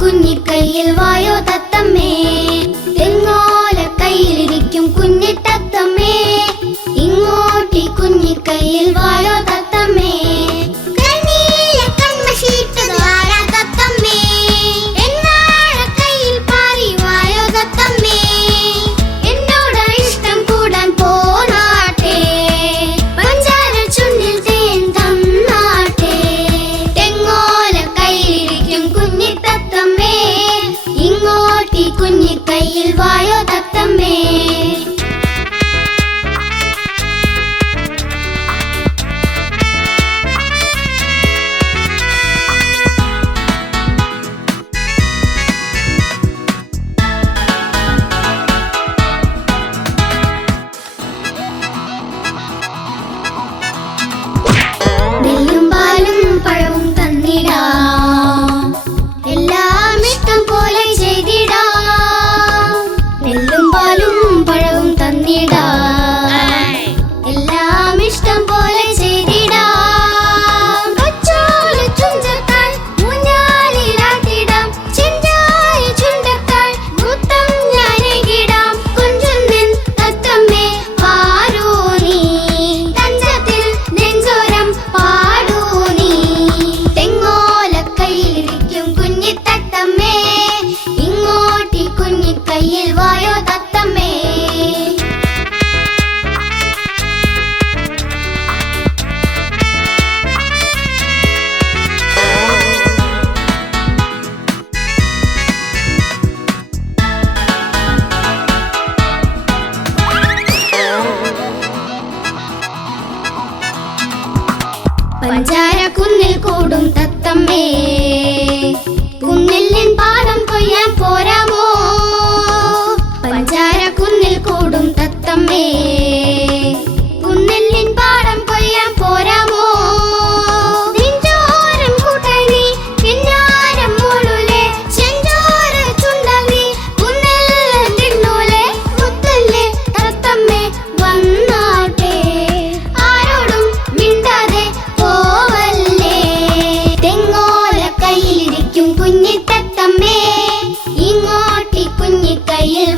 കുഞ്ഞിക്കൈയിൽ വായോ തത്തമ്മേ? ഇങ്ങോട്ടി കുഞ്ഞി വായോ തത്തമ്മേ.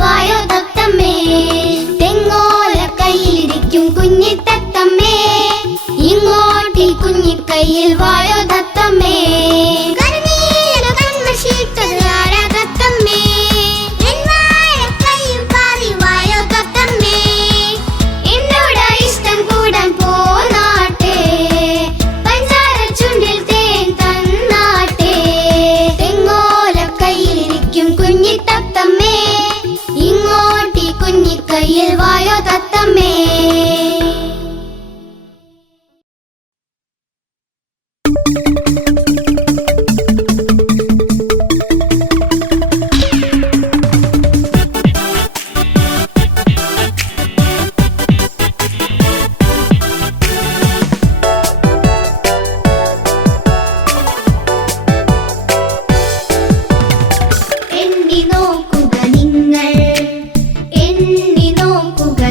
bio மலையில் வாயோ தத்தமே. น้องกูกั